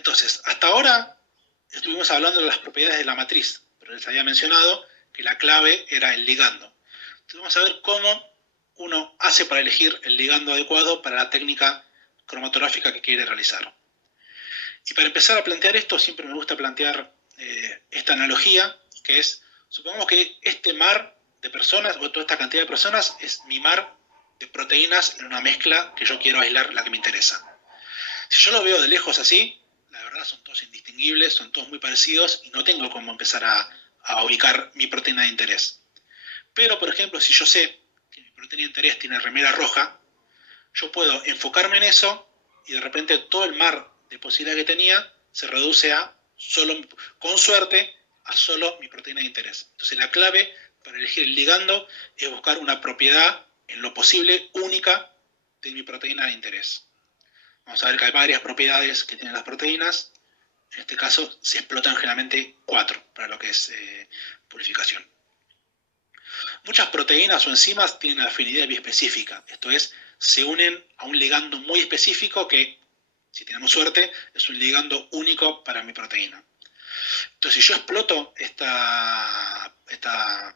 Entonces, hasta ahora estuvimos hablando de las propiedades de la matriz, pero les había mencionado que la clave era el ligando. Entonces vamos a ver cómo uno hace para elegir el ligando adecuado para la técnica cromatográfica que quiere realizar. Y para empezar a plantear esto, siempre me gusta plantear esta analogía, que es, supongamos que este mar de personas, o toda esta cantidad de personas, es mi mar de proteínas en una mezcla que yo quiero aislar, la que me interesa. Si yo lo veo de lejos así, la verdad son todos indistinguibles, son todos muy parecidos y no tengo cómo empezar a ubicar mi proteína de interés. Pero, por ejemplo, si yo sé que mi proteína de interés tiene remera roja, yo puedo enfocarme en eso y de repente todo el mar de posibilidades que tenía se reduce a solo, con suerte, a solo mi proteína de interés. Entonces la clave para elegir el ligando es buscar una propiedad en lo posible única de mi proteína de interés. Vamos a ver que hay varias propiedades que tienen las proteínas. En este caso se explotan generalmente 4 para lo que es purificación. Muchas proteínas o enzimas tienen afinidad biespecífica, esto es, se unen a un ligando muy específico que, si tenemos suerte, es un ligando único para mi proteína. Entonces, si yo exploto esta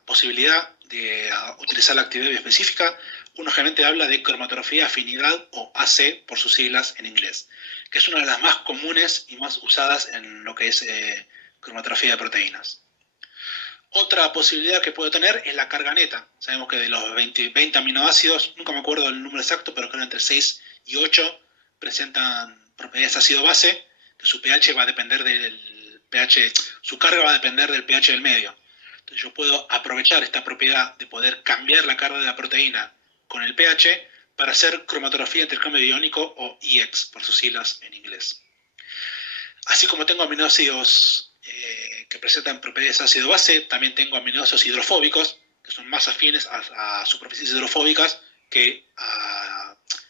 posibilidad de utilizar la actividad biespecífica, uno generalmente habla de cromatografía afinidad o AC por sus siglas en inglés, que es una de las más comunes y más usadas en lo que es cromatografía de proteínas. Otra posibilidad que puedo tener es la carga neta. Sabemos que de los 20 aminoácidos, nunca me acuerdo el número exacto, pero creo que entre 6 y 8 presentan propiedades ácido-base, que su pH va a depender del pH, su carga va a depender del pH del medio. Entonces yo puedo aprovechar esta propiedad de poder cambiar la carga de la proteína con el pH para hacer cromatografía de intercambio iónico o IX, por sus siglas en inglés. Así como tengo aminoácidos que presentan propiedades ácido-base, también tengo aminoácidos hidrofóbicos, que son más afines a superficies hidrofóbicas que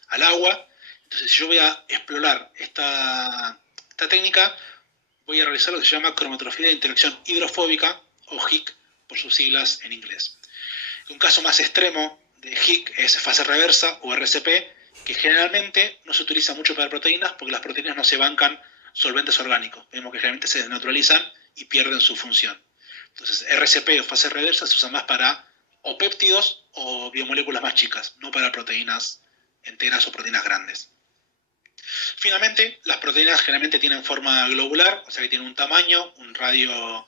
al agua. Entonces, si yo voy a explorar esta técnica, voy a realizar lo que se llama cromatografía de interacción hidrofóbica, o HIC, por sus siglas en inglés. Un caso más extremo de HIC es fase reversa, o RCP, que generalmente no se utiliza mucho para proteínas porque las proteínas no se bancan solventes orgánicos. Vemos que generalmente se desnaturalizan y pierden su función. Entonces, RCP o fase reversa se usa más para o péptidos o biomoléculas más chicas, no para proteínas enteras o proteínas grandes. Finalmente, las proteínas generalmente tienen forma globular, o sea que tienen un tamaño, un radio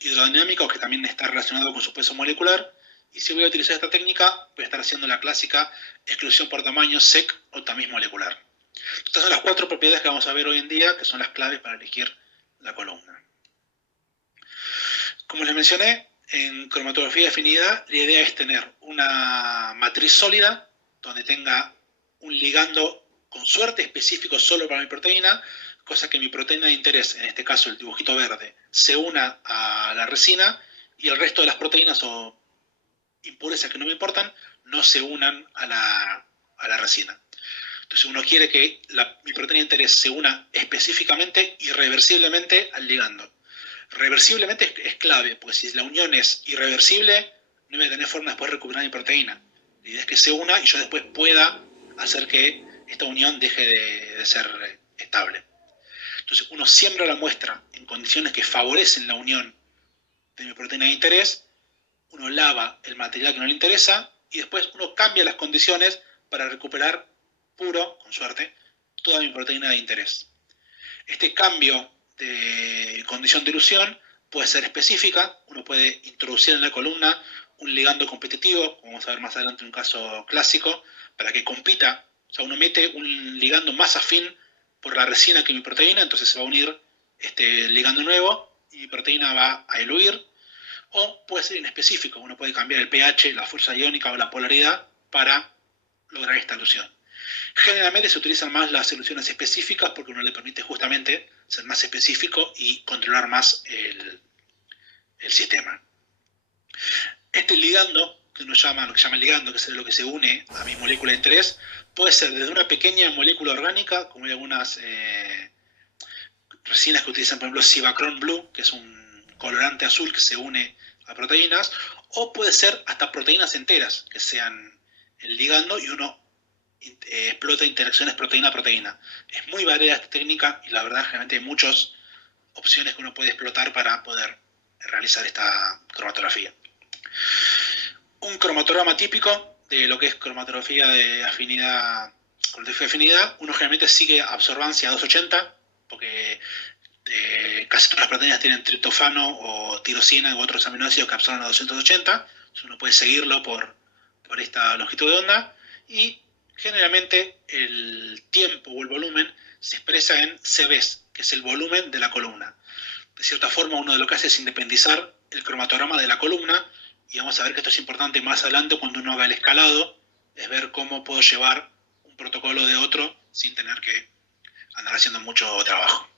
hidrodinámico que también está relacionado con su peso molecular. Y si voy a utilizar esta técnica, voy a estar haciendo la clásica exclusión por tamaño SEC o tamiz molecular. Estas son las 4 propiedades que vamos a ver hoy en día, que son las claves para elegir la columna. Como les mencioné, en cromatografía de afinidad, la idea es tener una matriz sólida, donde tenga un ligando con suerte específico solo para mi proteína, cosa que mi proteína de interés, en este caso el dibujito verde, se una a la resina y el resto de las proteínas o impurezas que no me importan no se unan a la resina. Entonces uno quiere que mi proteína de interés se una específicamente, irreversiblemente al ligando. Reversiblemente es clave, porque si la unión es irreversible, no voy a tener forma después de recuperar mi proteína. La idea es que se una y yo después pueda hacer que esta unión deje de ser estable. Entonces uno siembra la muestra en condiciones que favorecen la unión de mi proteína de interés, uno lava el material que no le interesa y después uno cambia las condiciones para recuperar puro, con suerte, toda mi proteína de interés. Este cambio de condición de ilusión puede ser específica, uno puede introducir en la columna un ligando competitivo, como vamos a ver más adelante en un caso clásico, para que compita, o sea, uno mete un ligando más afín por la resina que mi proteína, entonces se va a unir este ligando nuevo y mi proteína va a eluir, o puede ser inespecífico, uno puede cambiar el pH, la fuerza iónica o la polaridad para lograr esta ilusión. Generalmente se utilizan más las soluciones específicas porque uno le permite justamente ser más específico y controlar más el sistema. Este ligando, que uno llama, lo que llama ligando, que es lo que se une a mi molécula de interés, puede ser desde una pequeña molécula orgánica, como hay algunas resinas que utilizan, por ejemplo, Cibacron Blue, que es un colorante azul que se une a proteínas, o puede ser hasta proteínas enteras que sean el ligando y uno explota interacciones proteína-proteína. Es muy variada esta técnica y la verdad generalmente hay muchas opciones que uno puede explotar para poder realizar esta cromatografía. Un cromatograma típico de lo que es cromatografía de afinidad, uno generalmente sigue absorbancia 280, porque casi todas las proteínas tienen triptofano o tirosina u otros aminoácidos que absorben a 280. Entonces uno puede seguirlo por esta longitud de onda y generalmente el tiempo o el volumen se expresa en CBs, que es el volumen de la columna. De cierta forma, uno de lo que hace es independizar el cromatograma de la columna, y vamos a ver que esto es importante más adelante cuando uno haga el escalado, es ver cómo puedo llevar un protocolo de otro sin tener que andar haciendo mucho trabajo.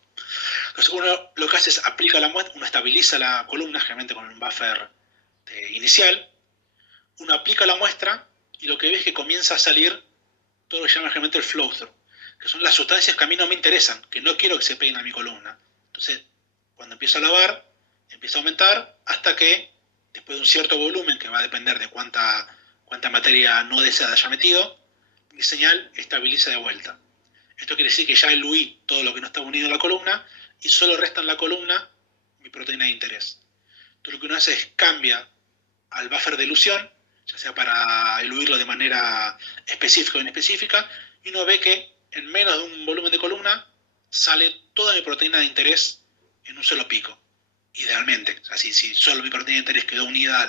Entonces uno lo que hace es aplica la muestra, uno estabiliza la columna generalmente con un buffer inicial, uno aplica la muestra y lo que ve es que comienza a salir todo lo que llama generalmente el flow through, que son las sustancias que a mí no me interesan, que no quiero que se peguen a mi columna. Entonces, cuando empiezo a lavar, empieza a aumentar hasta que, después de un cierto volumen, que va a depender de cuánta materia no deseada haya metido, mi señal estabiliza de vuelta. Esto quiere decir que ya eluí todo lo que no estaba unido a la columna y solo resta en la columna mi proteína de interés. Entonces lo que uno hace es cambia al buffer de elusión, ya sea para eluirlo de manera específica o inespecífica, y uno ve que en menos de un volumen de columna sale toda mi proteína de interés en un solo pico, idealmente. Así, si solo mi proteína de interés quedó unida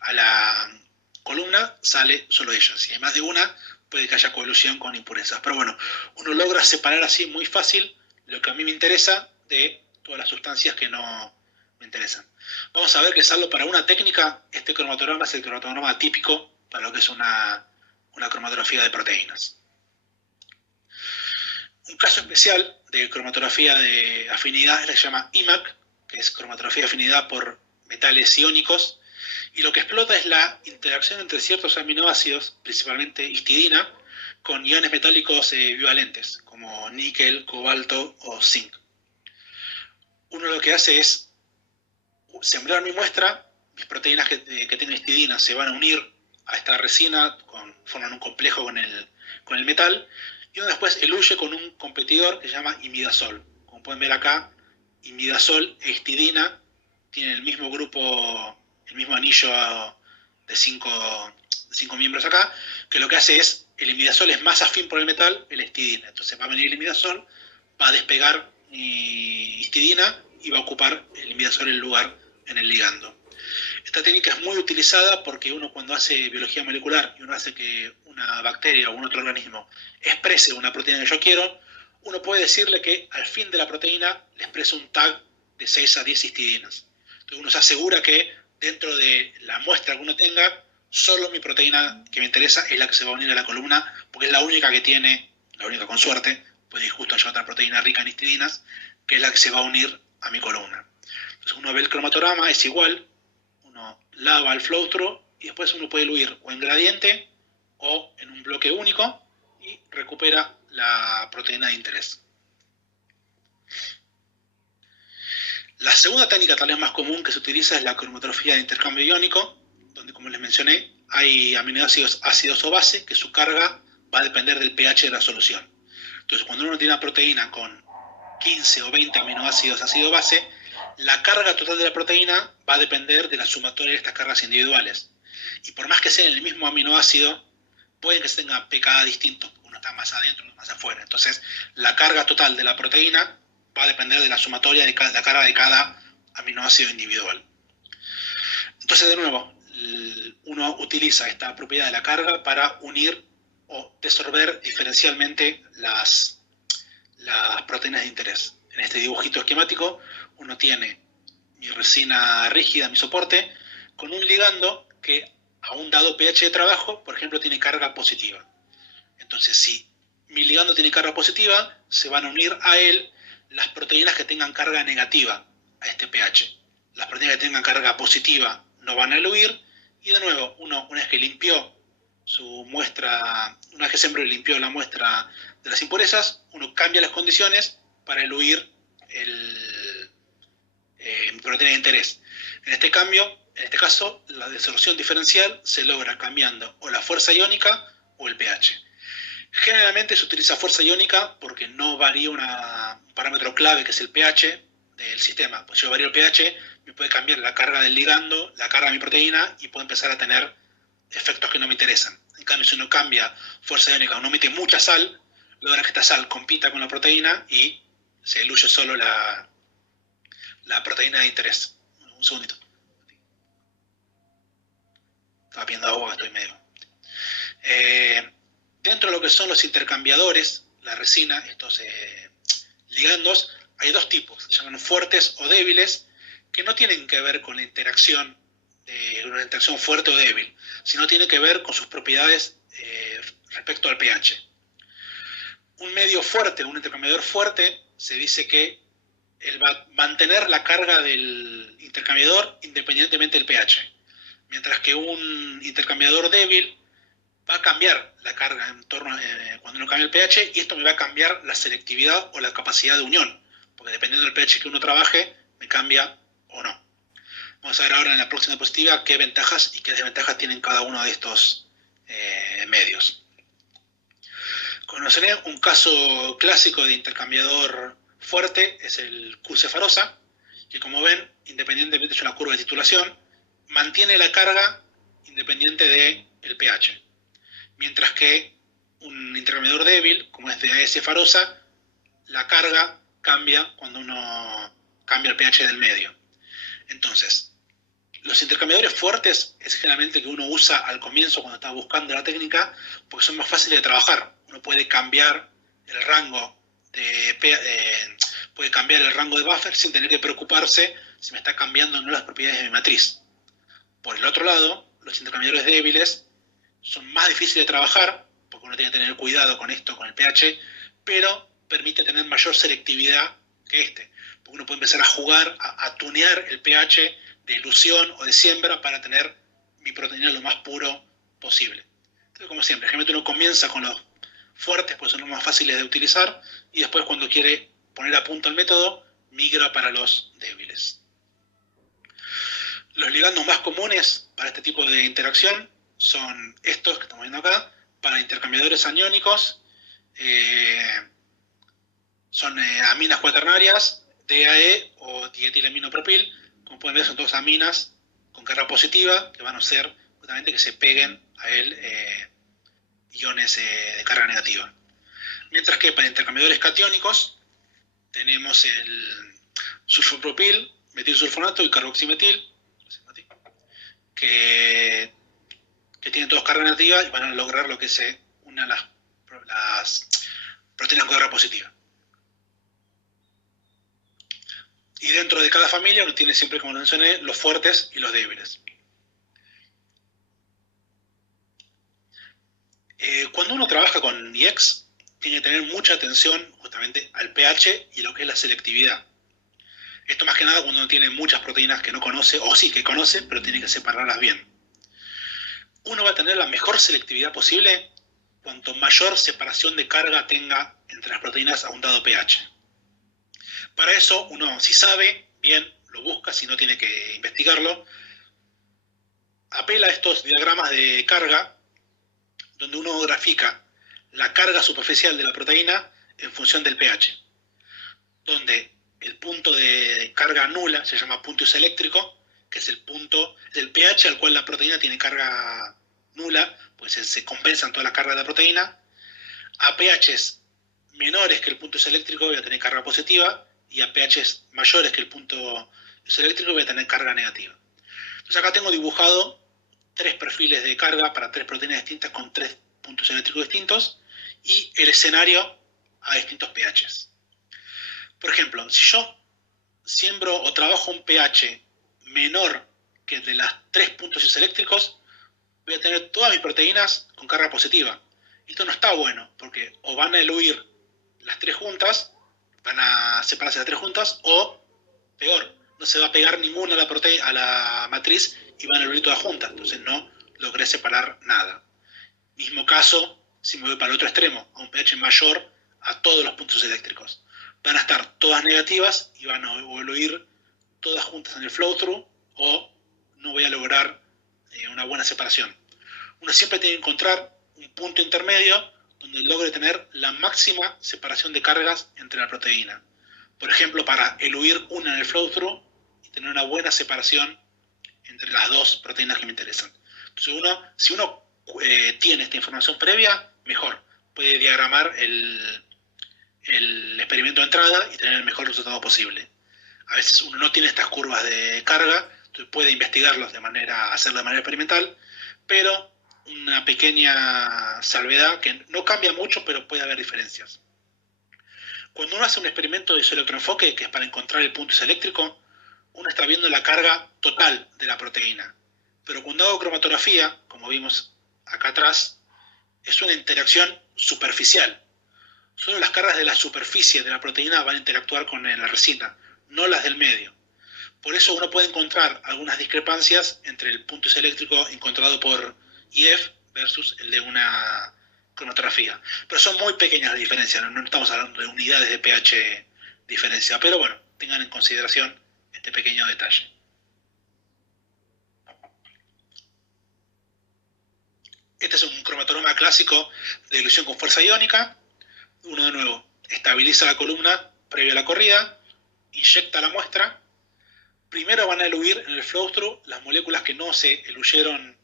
a la columna, sale solo ella. Si hay más de una, puede que haya coelusión con impurezas. Pero bueno, uno logra separar así muy fácil lo que a mí me interesa de todas las sustancias que no me interesan. Vamos a ver que salvo para una técnica, este cromatograma es el cromatograma típico para lo que es una cromatografía de proteínas. Un caso especial de cromatografía de afinidad es la que se llama IMAC, que es cromatografía de afinidad por metales iónicos, y lo que explota es la interacción entre ciertos aminoácidos, principalmente histidina, con iones metálicos bivalentes, como níquel, cobalto o zinc. Uno lo que hace es sembrar mi muestra, mis proteínas que tienen histidina se van a unir a esta resina, forman un complejo con el metal, y uno después eluye con un competidor que se llama imidazol. Como pueden ver acá, imidazol e histidina tienen el mismo grupo, el mismo anillo de cinco miembros acá, que lo que hace es, el imidazol es más afín por el metal que la histidina. Entonces va a venir el imidazol, va a despegar histidina y va a ocupar el imidazol el lugar en el ligando. Esta técnica es muy utilizada porque uno cuando hace biología molecular y uno hace que una bacteria o un otro organismo exprese una proteína que yo quiero, uno puede decirle que al fin de la proteína le expresa un tag de 6 a 10 histidinas. Entonces uno se asegura que dentro de la muestra que uno tenga, solo mi proteína que me interesa es la que se va a unir a la columna, porque es la única que tiene, la única con suerte, puede ir justo a otra proteína rica en histidinas, que es la que se va a unir a mi columna. Entonces uno ve el cromatograma, es igual, uno lava el flow through y después uno puede eluir o en gradiente o en un bloque único y recupera la proteína de interés. La segunda técnica tal vez más común que se utiliza es la cromatografía de intercambio iónico, donde como les mencioné hay aminoácidos ácidos o base que su carga va a depender del pH de la solución. Entonces cuando uno tiene una proteína con 15 o 20 aminoácidos ácido base, la carga total de la proteína va a depender de la sumatoria de estas cargas individuales. Y por más que sean el mismo aminoácido, pueden que tengan pKa distintos, uno está más adentro, uno más afuera. Entonces, la carga total de la proteína va a depender de la sumatoria de la carga de cada aminoácido individual. Entonces, de nuevo, uno utiliza esta propiedad de la carga para unir o desorber diferencialmente las proteínas de interés. En este dibujito esquemático uno tiene mi resina rígida, mi soporte, con un ligando que a un dado pH de trabajo, por ejemplo, tiene carga positiva. Entonces, si mi ligando tiene carga positiva, se van a unir a él las proteínas que tengan carga negativa a este pH. Las proteínas que tengan carga positiva no van a eluir, y de nuevo, una vez que limpió su muestra, una vez que sembró y limpió la muestra de las impurezas, uno cambia las condiciones para eluir mi proteína de interés. En este caso, la desorción diferencial se logra cambiando o la fuerza iónica o el pH. Generalmente se utiliza fuerza iónica porque no varía un parámetro clave que es el pH del sistema. Pues si yo varío el pH, me puede cambiar la carga del ligando, la carga de mi proteína y puedo empezar a tener efectos que no me interesan. En cambio, si uno cambia fuerza iónica, uno mete mucha sal, logra que esta sal compita con la proteína y se diluye solo la proteína de interés. Un segundito. Estaba pidiendo agua, estoy medio. Dentro de lo que son los intercambiadores, la resina, estos ligandos, hay dos tipos, se llaman fuertes o débiles, que no tienen que ver con la interacción, una interacción fuerte o débil, sino tiene que ver con sus propiedades respecto al pH. Un medio fuerte, un intercambiador fuerte, se dice que él va a mantener la carga del intercambiador independientemente del pH, mientras que un intercambiador débil va a cambiar la carga en torno cuando uno cambia el pH y esto me va a cambiar la selectividad o la capacidad de unión, porque dependiendo del pH que uno trabaje, me cambia o no. Vamos a ver ahora en la próxima diapositiva qué ventajas y qué desventajas tienen cada uno de estos medios. Conoceré un caso clásico de intercambiador fuerte, es el Q-cefarosa, que como ven, independientemente de una curva de titulación, mantiene la carga independiente del pH. Mientras que un intercambiador débil, como es de AS-cefarosa, la carga cambia cuando uno cambia el pH del medio. Entonces, los intercambiadores fuertes es generalmente el que uno usa al comienzo cuando está buscando la técnica, porque son más fáciles de trabajar. Uno puede cambiar el rango puede cambiar el rango de buffer sin tener que preocuparse si me está cambiando o no las propiedades de mi matriz. Por el otro lado, los intercambiadores débiles son más difíciles de trabajar, porque uno tiene que tener cuidado con esto, con el pH, pero permite tener mayor selectividad que este. Porque uno puede empezar a jugar, a tunear el pH de ilusión o de siembra para tener mi proteína lo más puro posible. Entonces, como siempre, generalmente uno comienza con los fuertes, pues son los más fáciles de utilizar, y después cuando quiere poner a punto el método, migra para los débiles. Los ligandos más comunes para este tipo de interacción son estos que estamos viendo acá, para intercambiadores aniónicos, son aminas cuaternarias, DAE o dietilaminopropil. Como pueden ver, son dos aminas con carga positiva que van a hacer justamente que se peguen a él iones de carga negativa. Mientras que para intercambiadores catiónicos tenemos el sulfopropil, metilsulfonato y carboximetil, que tienen todos carga negativa y van a lograr lo que es una de las proteínas con carga positiva. Y dentro de cada familia uno tiene siempre, como lo mencioné, los fuertes y los débiles. Cuando uno trabaja con IEX, tiene que tener mucha atención justamente al pH y lo que es la selectividad. Esto más que nada cuando uno tiene muchas proteínas que no conoce, o sí que conoce, pero tiene que separarlas bien. Uno va a tener la mejor selectividad posible cuanto mayor separación de carga tenga entre las proteínas a un dado pH. Para eso, uno, si sabe, bien, lo busca, si no tiene que investigarlo, apela a estos diagramas de carga, donde uno grafica la carga superficial de la proteína en función del pH, donde el punto de carga nula se llama punto isoeléctrico, que es el punto del pH al cual la proteína tiene carga nula, pues se compensan todas las cargas de la proteína. A pHs menores que el punto isoeléctrico voy a tener carga positiva, y a pHs mayores que el punto isoeléctrico voy a tener carga negativa. Entonces acá tengo dibujado tres perfiles de carga para tres proteínas distintas con tres puntos eléctricos distintos y el escenario a distintos pHs. Por ejemplo, si yo siembro o trabajo un pH menor que el de las tres puntos isoeléctricos, voy a tener todas mis proteínas con carga positiva. Esto no está bueno, porque o van a eluir las tres juntas, van a separarse las tres juntas, o peor, no se va a pegar ninguna a la matriz y van a eluir todas juntas. Entonces no logré separar nada. Mismo caso si me voy para el otro extremo, a un pH mayor a todos los puntos eléctricos. Van a estar todas negativas y van a eluir todas juntas en el flow-through, o no voy a lograr una buena separación. Uno siempre tiene que encontrar un punto intermedio donde logre tener la máxima separación de cargas entre la proteína. Por ejemplo, para eluir una en el flow-through y tener una buena separación entre las dos proteínas que me interesan. Entonces, si uno tiene esta información previa, mejor. Puede diagramar el experimento de entrada y tener el mejor resultado posible. A veces uno no tiene estas curvas de carga, entonces puede investigarlos hacerlo de manera experimental, pero una pequeña salvedad que no cambia mucho, pero puede haber diferencias. Cuando uno hace un experimento de isoelectroenfoque, que es para encontrar el punto isoeléctrico, uno está viendo la carga total de la proteína. Pero cuando hago cromatografía, como vimos acá atrás, es una interacción superficial. Solo las cargas de la superficie de la proteína van a interactuar con la resina, no las del medio. Por eso uno puede encontrar algunas discrepancias entre el punto isoeléctrico encontrado por IF versus el de una cromatografía. Pero son muy pequeñas las diferencias, no estamos hablando de unidades de pH diferencia. Pero bueno, tengan en consideración este pequeño detalle. Este es un cromatograma clásico de dilución con fuerza iónica. Uno de nuevo estabiliza la columna previo a la corrida, inyecta la muestra. Primero van a eluir en el flow-through las moléculas que no se eluyeron,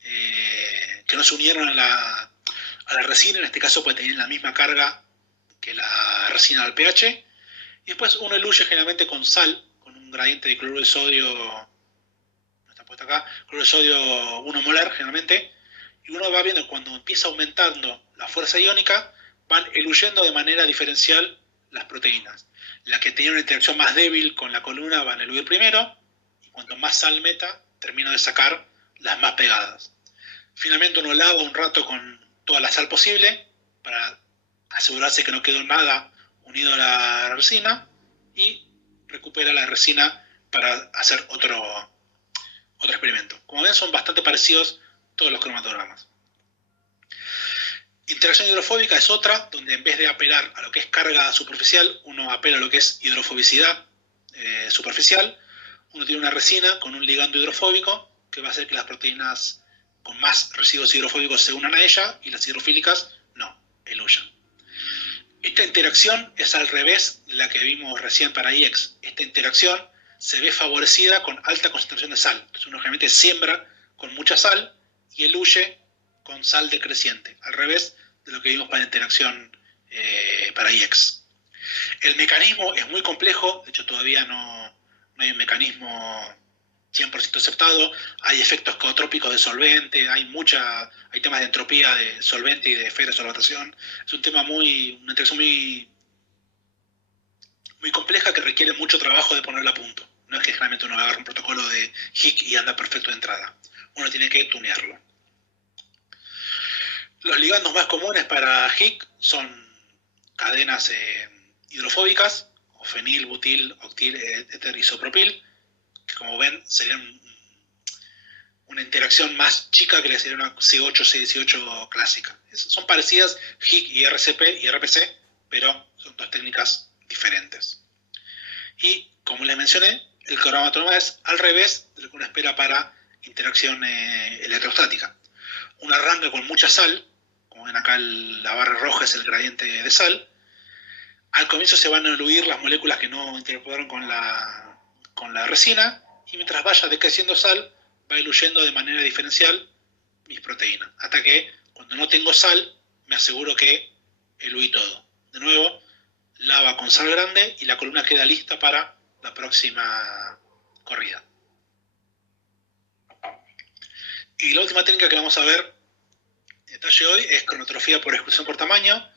que no se unieron a la resina. En este caso puede tener la misma carga que la resina al pH. Y después uno eluye generalmente con sal, con un gradiente de cloruro de sodio, no está puesto acá, cloruro de sodio 1 molar generalmente. Y uno va viendo cuando empieza aumentando la fuerza iónica, van eluyendo de manera diferencial las proteínas. Las que tenían una interacción más débil con la columna van a eluir primero, y cuanto más sal meta, termino de sacar las más pegadas. Finalmente uno lava un rato con toda la sal posible para asegurarse que no quedó nada unido a la resina, y recupera la resina para hacer otro experimento. Como ven, son bastante parecidos todos los cromatogramas. Interacción hidrofóbica es otra, donde en vez de apelar a lo que es carga superficial, uno apela a lo que es hidrofobicidad superficial. Uno tiene una resina con un ligando hidrofóbico que va a hacer que las proteínas con más residuos hidrofóbicos se unan a ella y las hidrofílicas no, eluyan. Esta interacción es al revés de la que vimos recién para IX. Esta interacción se ve favorecida con alta concentración de sal. Entonces uno generalmente siembra con mucha sal y eluye con sal decreciente, al revés de lo que vimos para la interacción para IX. El mecanismo es muy complejo, de hecho todavía no hay un mecanismo 100% aceptado. Hay efectos caotrópicos de solvente, hay temas de entropía de solvente y de esfera de solvatación. Es un tema una interacción muy compleja que requiere mucho trabajo de ponerla a punto. No es que generalmente uno agarra un protocolo de Hick y anda perfecto de entrada. Uno tiene que tunearlo. Los ligandos más comunes para Hick son cadenas hidrofóbicas, o fenil, butil, octil, éter, isopropil, que como ven serían una interacción más chica que sería una C8, C18 clásica. Son parecidas Hick y RCP y RPC, pero son dos técnicas diferentes. Y como les mencioné, el cromatograma es al revés de lo que uno espera para interacción electrostática. Uno arranca con mucha sal, como ven acá la barra roja es el gradiente de sal. Al comienzo se van a eluir las moléculas que no interactuaron con la resina, y mientras vaya decreciendo sal, va diluyendo de manera diferencial mis proteínas, hasta que cuando no tengo sal, me aseguro que eluí todo. De nuevo, lava con sal grande y la columna queda lista para la próxima corrida. Y la última técnica que vamos a ver en detalle hoy es cromatografía por exclusión por tamaño,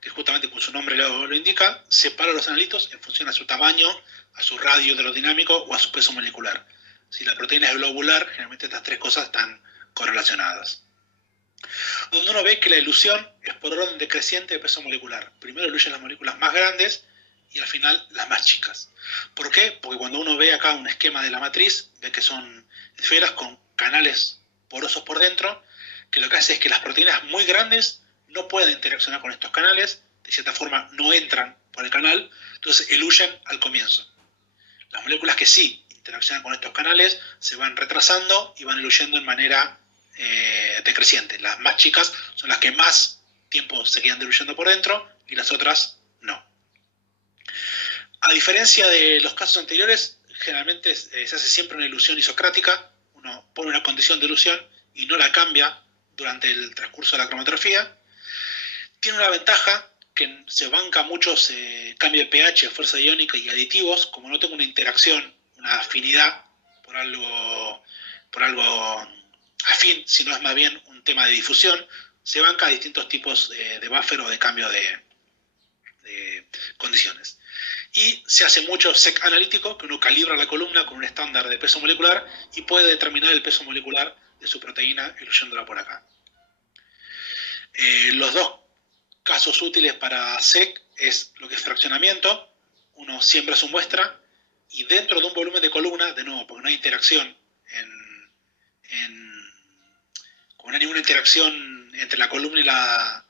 que justamente como su nombre lo indica, separa los analitos en función a su tamaño, a su radio hidrodinámico o a su peso molecular. Si la proteína es globular, generalmente estas tres cosas están correlacionadas. Donde uno ve que la ilusión es por orden decreciente de peso molecular. Primero iluyen las moléculas más grandes y al final las más chicas. ¿Por qué? Porque cuando uno ve acá un esquema de la matriz, ve que son esferas con canales porosos por dentro, que lo que hace es que las proteínas muy grandes no pueden interaccionar con estos canales, de cierta forma no entran por el canal, entonces iluyen al comienzo. Las moléculas que sí interaccionan con estos canales se van retrasando y van iluyendo en manera decreciente. Las más chicas son las que más tiempo se quedan diluyendo por dentro y las otras no. A diferencia de los casos anteriores, generalmente se hace siempre una ilusión isocrática. Uno pone una condición de ilusión y no la cambia durante el transcurso de la cromatografía. Tiene una ventaja que se banca muchos cambios de pH, fuerza iónica y aditivos. Como no tengo una interacción, una afinidad por algo afín, sino es más bien un tema de difusión, se banca a distintos tipos de buffer o de cambio de condiciones. Y se hace mucho SEC analítico, que uno calibra la columna con un estándar de peso molecular y puede determinar el peso molecular de su proteína diluyéndola por acá. Los dos casos útiles para SEC es lo que es fraccionamiento. Uno siembra su muestra y dentro de un volumen de columna, de nuevo, porque no hay interacción como no hay ninguna interacción entre la columna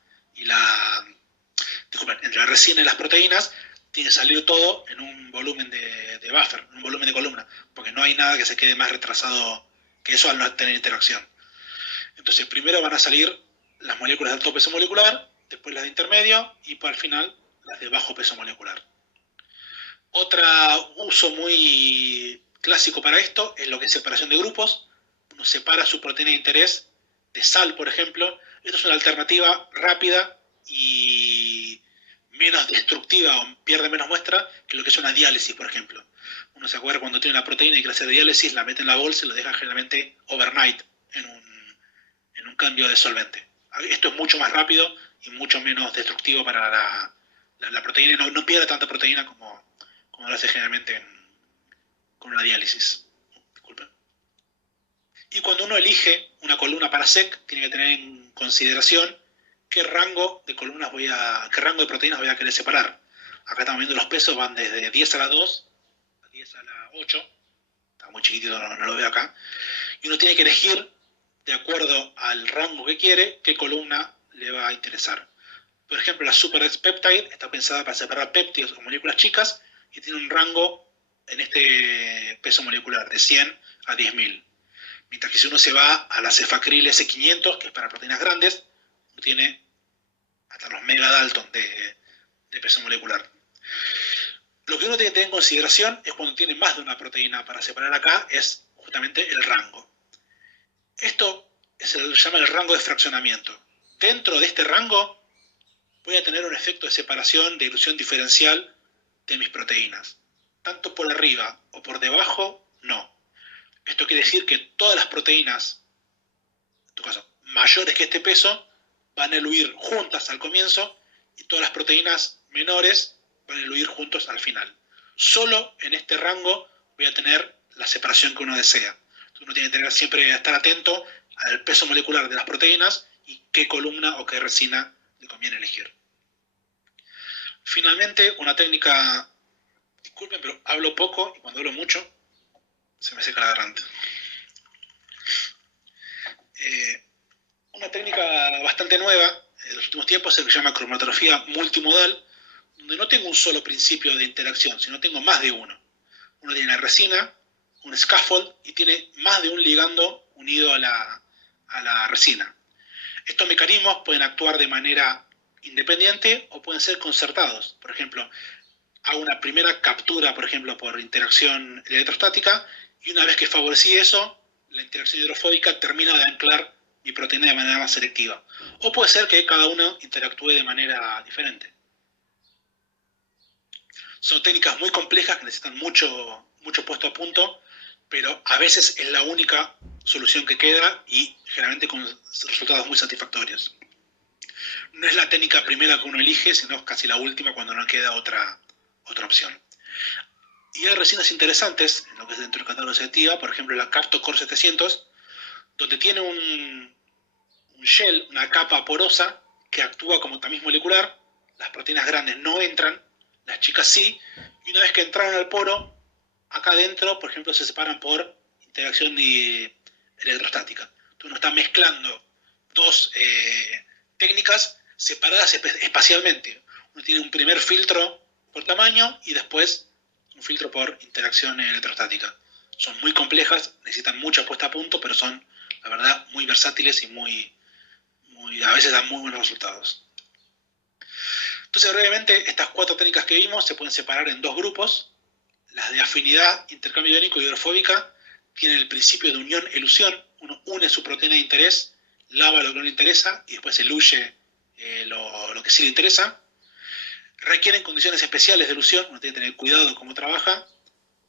entre la resina y las proteínas, tiene que salir todo en un volumen de buffer, un volumen de columna, porque no hay nada que se quede más retrasado que eso al no tener interacción. Entonces, primero van a salir las moléculas de alto peso molecular, después las de intermedio y para el final las de bajo peso molecular. Otro uso muy clásico para esto es lo que es separación de grupos. Uno separa su proteína de interés de sal, por ejemplo. Esto es una alternativa rápida y menos destructiva o pierde menos muestra que lo que es una diálisis, por ejemplo. Uno se acuerda cuando tiene una proteína y quiere hacer diálisis, la mete en la bolsa y lo deja generalmente overnight en un cambio de solvente. Esto es mucho más rápido y mucho menos destructivo para la proteína. No pierde tanta proteína como lo hace generalmente con una diálisis. Disculpen. Y cuando uno elige una columna para SEC, tiene que tener en consideración qué rango de proteínas voy a querer separar. Acá estamos viendo los pesos, van desde 10 a la 2 a 10 a la 8. Está muy chiquitito, no lo veo acá. Y uno tiene que elegir, de acuerdo al rango que quiere, qué columna le va a interesar. Por ejemplo, la Super Peptide está pensada para separar péptidos o moléculas chicas y tiene un rango en este peso molecular de 100 a 10.000. Mientras que si uno se va a la Cefacril S500, que es para proteínas grandes, uno tiene hasta los megadalton de peso molecular. Lo que uno tiene que tener en consideración es cuando tiene más de una proteína para separar acá, es justamente el rango. Esto se llama el rango de fraccionamiento. Dentro de este rango voy a tener un efecto de separación, de dilución diferencial de mis proteínas. Tanto por arriba o por debajo, no. Esto quiere decir que todas las proteínas, en tu caso, mayores que este peso, van a eluir juntas al comienzo y todas las proteínas menores van a eluir juntos al final. Solo en este rango voy a tener la separación que uno desea. Entonces uno tiene que siempre estar atento al peso molecular de las proteínas y qué columna o qué resina le conviene elegir. Finalmente, una técnica, disculpen, pero hablo poco y cuando hablo mucho se me seca la garganta. Una técnica bastante nueva en los últimos tiempos es lo que se llama cromatografía multimodal, donde no tengo un solo principio de interacción, sino tengo más de uno. Uno tiene la resina, un scaffold y tiene más de un ligando unido a la resina. Estos mecanismos pueden actuar de manera independiente o pueden ser concertados. Por ejemplo, hago una primera captura, por ejemplo, por interacción electrostática, y una vez que favorecí eso, la interacción hidrofóbica termina de anclar mi proteína de manera más selectiva. O puede ser que cada uno interactúe de manera diferente. Son técnicas muy complejas que necesitan mucho puesto a punto, pero a veces es la única solución que queda y generalmente con resultados muy satisfactorios. No es la técnica primera que uno elige, sino es casi la última cuando no queda otra opción. Y hay resinas interesantes en lo que es dentro del catálogo de selectiva, por ejemplo la Captocore 700, donde tiene un shell, una capa porosa, que actúa como tamiz molecular. Las proteínas grandes no entran, las chicas sí, y una vez que entraron al poro, acá adentro, por ejemplo, se separan por interacción electrostática. Entonces uno está mezclando dos técnicas separadas espacialmente. Uno tiene un primer filtro por tamaño y después un filtro por interacción electrostática. Son muy complejas, necesitan mucha puesta a punto, pero son, la verdad, muy versátiles y a veces dan muy buenos resultados. Entonces, brevemente, estas 4 técnicas que vimos se pueden separar en 2 grupos. Las de afinidad, intercambio iónico y hidrofóbica tienen el principio de unión-elusión. Uno une su proteína de interés, lava lo que no le interesa y después eluye lo que sí le interesa. Requieren condiciones especiales de elusión, uno tiene que tener cuidado de cómo trabaja,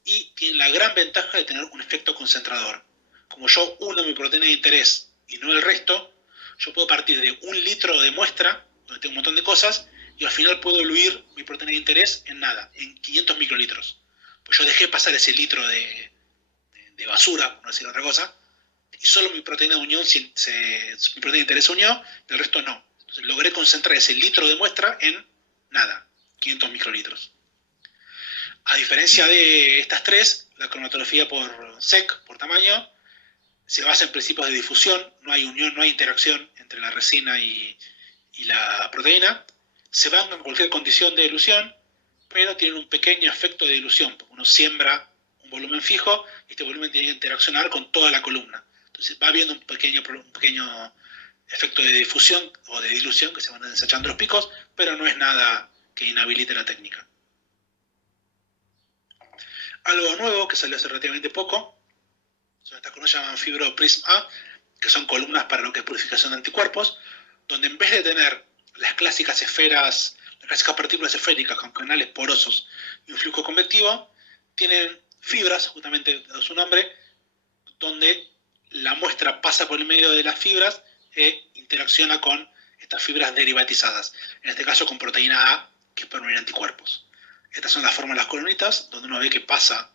y tienen la gran ventaja de tener un efecto concentrador. Como yo uno mi proteína de interés y no el resto, yo puedo partir de 1 litro de muestra, donde tengo un montón de cosas, y al final puedo eluir mi proteína de interés en nada, en 500 microlitros. Pues yo dejé pasar ese litro de basura, por no decir otra cosa, y solo mi proteína de unión, mi proteína de interés se unió, y el resto no. Entonces logré concentrar ese litro de muestra en nada, 500 microlitros. A diferencia de estas 3, la cromatografía por SEC, por tamaño, se basa en principios de difusión, no hay unión, no hay interacción entre la resina y la proteína. Se van en cualquier condición de dilución, pero tienen un pequeño efecto de dilución, porque uno siembra un volumen fijo y este volumen tiene que interaccionar con toda la columna. Entonces va habiendo un pequeño efecto de difusión o de dilución, que se van desechando los picos, pero no es nada que inhabilite la técnica. Algo nuevo que salió hace relativamente poco son estas que se llaman FibroPrism A, que son columnas para lo que es purificación de anticuerpos, donde en vez de tener las clásicas esferas, las clásicas partículas esféricas con canales porosos y un flujo convectivo, tienen fibras, justamente de su nombre, donde la muestra pasa por el medio de las fibras e interacciona con estas fibras derivatizadas, en este caso con proteína A, que es para unir anticuerpos. Estas son las formas de las colonitas, donde uno ve que pasa